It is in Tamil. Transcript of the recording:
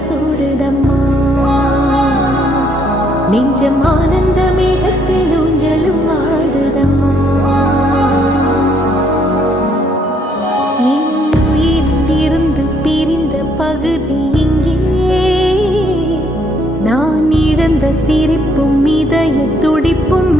சூடுதம்மா நெஞ்சம் ஆனந்த மேகத்தில் ஊஞ்சலும் ஆடுதம்மா என் உயிரிலிருந்து பிரிந்த பகுதி இங்கே நான் இழந்த சிரிப்பும் இதய துடிப்பும்